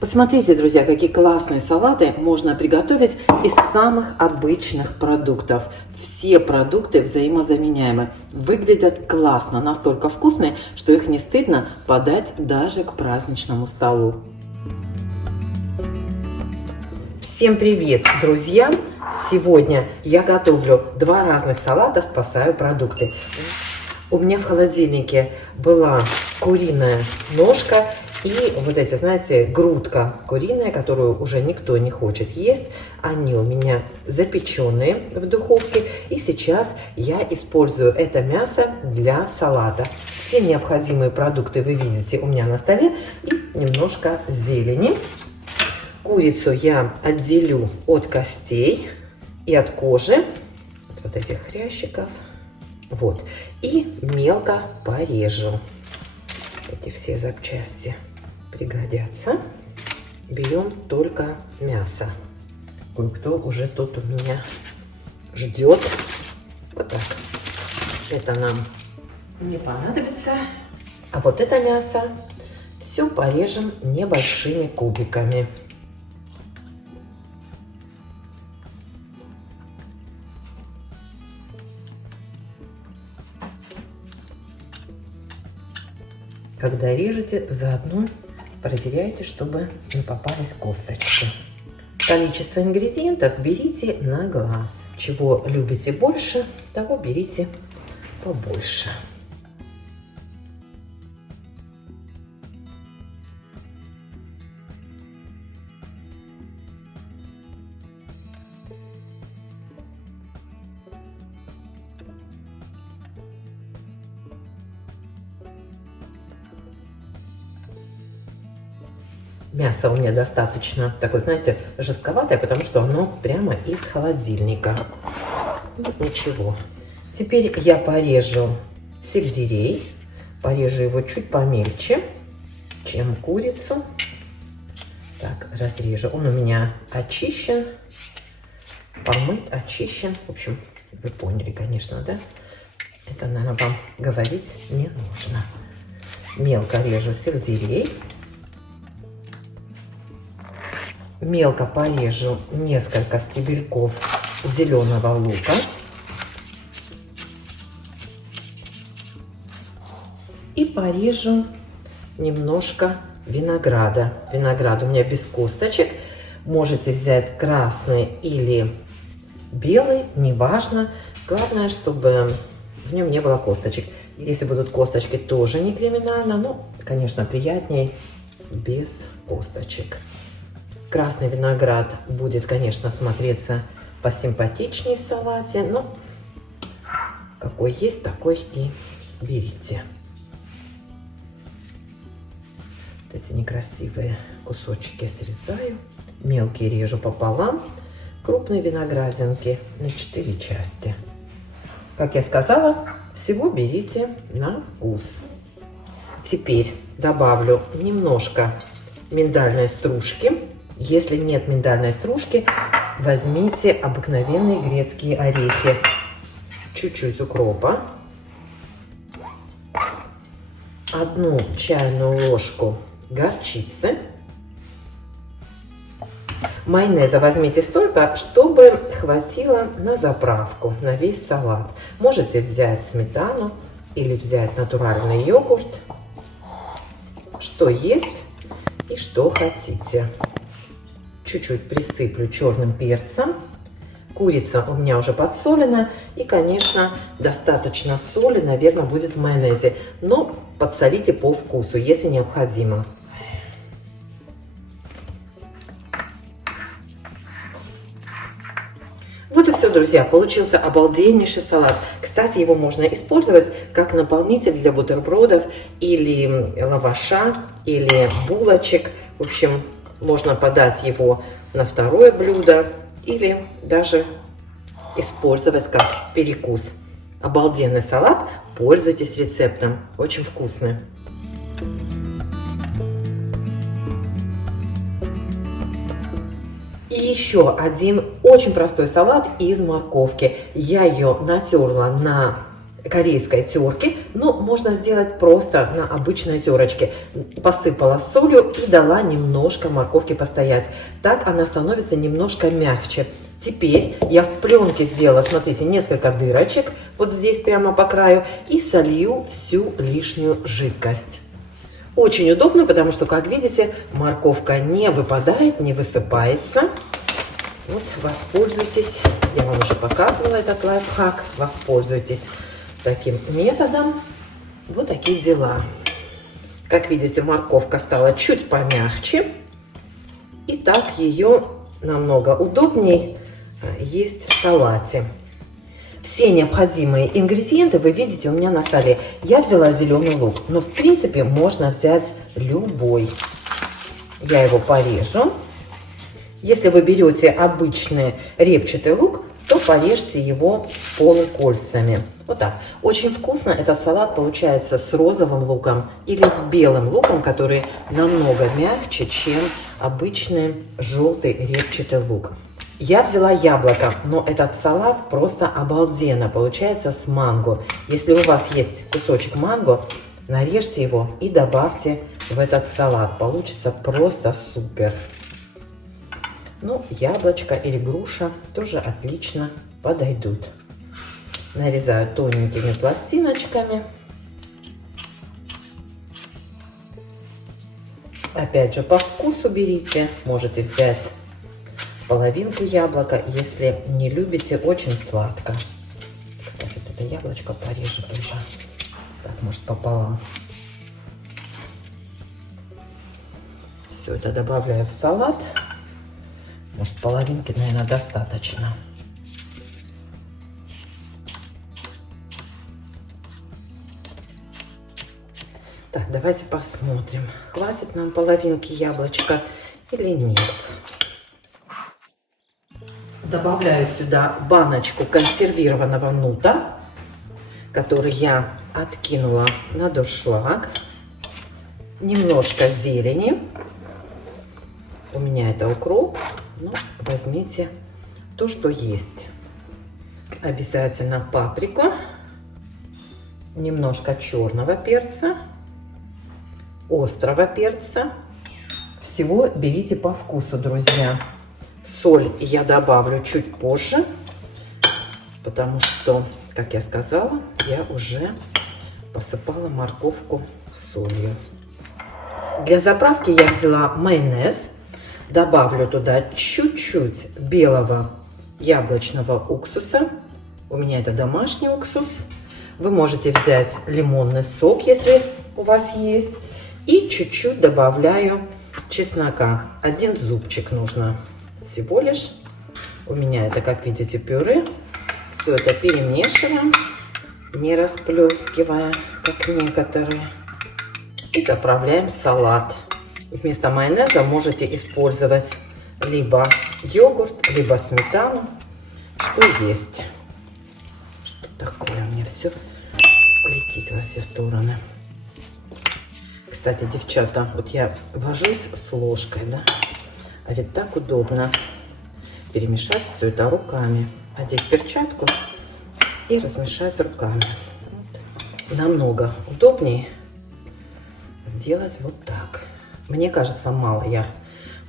Посмотрите, друзья, какие классные салаты можно приготовить из самых обычных продуктов. Все продукты взаимозаменяемы, выглядят классно, настолько вкусные, что их не стыдно подать даже к праздничному столу. Всем привет, друзья! Сегодня я готовлю два разных салата, спасаю продукты. У меня в холодильнике была куриная ножка и вот эти, знаете, грудка куриная, которую уже никто не хочет есть. Они у меня запеченные в духовке. И сейчас я использую это мясо для салата. Все необходимые продукты вы видите у меня на столе. И немножко зелени. Курицу я отделю от костей и от кожи. Вот этих хрящиков. Вот. И мелко порежу. Эти все запчасти пригодятся. Берем только мясо. Кое-кто уже тут у меня ждет. Вот так. Это нам не понадобится. А вот это мясо все порежем небольшими кубиками. Когда режете, заодно проверяйте, чтобы не попались косточки. Количество ингредиентов берите на глаз. Чего любите больше, того берите побольше. Мясо у меня достаточно такое, знаете, жестковатое, потому что оно прямо из холодильника. Вот ничего. Теперь я порежу сельдерей. Порежу его чуть помельче, чем курицу. Так, разрежу. Он у меня очищен, помыт, очищен. В общем, вы поняли, конечно, да? Это, наверное, вам говорить не нужно. Мелко режу сельдерей. Мелко порежу несколько стебельков зеленого лука. И порежу немножко винограда. Виноград у меня без косточек. Можете взять красный или белый, неважно. Главное, чтобы в нем не было косточек. Если будут косточки, тоже не криминально. Но, конечно, приятнее без косточек. Красный виноград будет, конечно, смотреться посимпатичнее в салате, но какой есть, такой и берите. Вот эти некрасивые кусочки срезаю, мелкие режу пополам, крупные виноградинки на 4 части. Как я сказала, всего берите на вкус. Теперь добавлю немножко миндальной стружки. Если нет миндальной стружки, возьмите обыкновенные грецкие орехи. Чуть-чуть укропа. 1 чайную ложку горчицы. Майонеза возьмите столько, чтобы хватило на заправку, на весь салат. Можете взять сметану или взять натуральный йогурт. Что есть и что хотите. Чуть-чуть присыплю черным перцем. Курица у меня уже подсолена. И, конечно, достаточно соли, наверное, будет в майонезе. Но подсолите по вкусу, если необходимо. Вот и все, друзья. Получился обалденнейший салат. Кстати, его можно использовать как наполнитель для бутербродов или лаваша, или булочек. В общем, можно подать его на второе блюдо или даже использовать как перекус. Обалденный салат. Пользуйтесь рецептом. Очень вкусный. И еще один очень простой салат из морковки. Я ее натерла на корейской терки, но можно сделать просто на обычной терочке. Посыпала солью и дала немножко морковки постоять. Так она становится немножко мягче. Теперь я в пленке сделала, смотрите, несколько дырочек вот здесь прямо по краю и солью всю лишнюю жидкость. Очень удобно, потому что, как видите, морковка не выпадает, не высыпается. Вот, воспользуйтесь, я вам уже показывала этот лайфхак, воспользуйтесь таким методом. Вот такие дела. Как видите, морковка стала чуть помягче. И так ее намного удобней есть в салате. Все необходимые ингредиенты вы видите у меня на столе. Я взяла зеленый лук, но в принципе можно взять любой. Я его порежу. Если вы берете обычный репчатый лук, то порежьте его полукольцами. Вот так. Очень вкусно этот салат получается с розовым луком или с белым луком, который намного мягче, чем обычный желтый репчатый лук. Я взяла яблоко, но этот салат просто обалденно получается с манго. Если у вас есть кусочек манго, нарежьте его и добавьте в этот салат. Получится просто супер. Ну, яблочко или груша тоже отлично подойдут. Нарезаю тоненькими пластиночками. Опять же, по вкусу берите. Можете взять половинку яблока, если не любите очень сладко. Кстати, вот это яблочко порежу тоже. Так, может, пополам. Все это добавляю в салат. Может, половинки, наверное, достаточно. Так, давайте посмотрим, хватит нам половинки яблочка или нет. Добавляю сюда баночку консервированного нута, который я откинула на дуршлаг. Немножко зелени. У меня это укроп. Ну, возьмите то, что есть. Обязательно паприку. Немножко черного перца. Острого перца. Всего берите по вкусу, друзья. Соль я добавлю чуть позже, потому что, как я сказала, я уже посыпала морковку солью. Для заправки я взяла майонез. Добавлю туда чуть-чуть белого яблочного уксуса. У меня это домашний уксус. Вы можете взять лимонный сок, если у вас есть. И чуть-чуть добавляю чеснока. 1 зубчик нужно всего лишь. У меня это, как видите, пюре. Все это перемешиваем, не расплескивая, как некоторые. И заправляем салат. Вместо майонеза можете использовать либо йогурт, либо сметану, что есть. Что такое? Мне все летит во все стороны. Кстати, девчата, вот я вожусь с ложкой, да? А ведь так удобно перемешать все это руками. Одеть перчатку и размешать руками. Вот. Намного удобнее сделать вот так. Мне кажется, мало я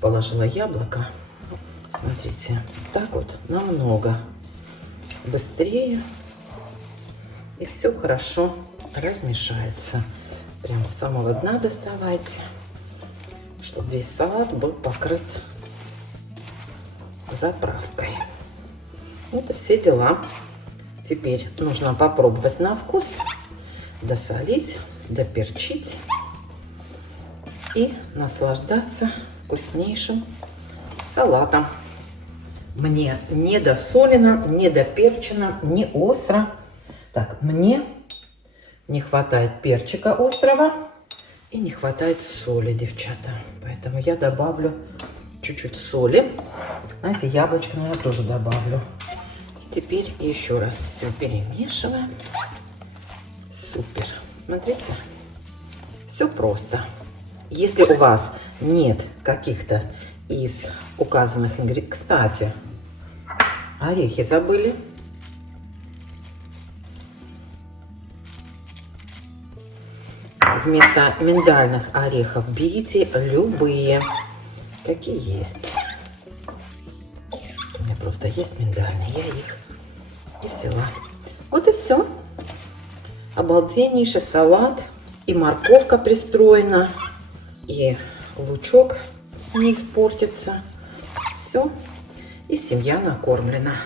положила яблоко. Смотрите, так вот намного быстрее. И все хорошо размешается. Прям с самого дна доставайте, чтобы весь салат был покрыт заправкой. Вот и все дела. Теперь нужно попробовать на вкус, досолить, доперчить и наслаждаться вкуснейшим салатом. Мне не досолено, не доперчено, не остро. Так, мне не хватает перчика острого и не хватает соли, девчата. Поэтому я добавлю чуть-чуть соли. Знаете, яблочко, наверное, тоже добавлю. И теперь еще раз все перемешиваем. Супер. Смотрите, все просто. Если у вас нет каких-то из указанных ингредиентов... Кстати, орехи забыли. вместо миндальных орехов берите любые, какие есть. У меня просто есть миндальные, я их и взяла. Вот и все. Обалденнейший салат. И морковка пристроена, и лучок не испортится. Все. И семья накормлена.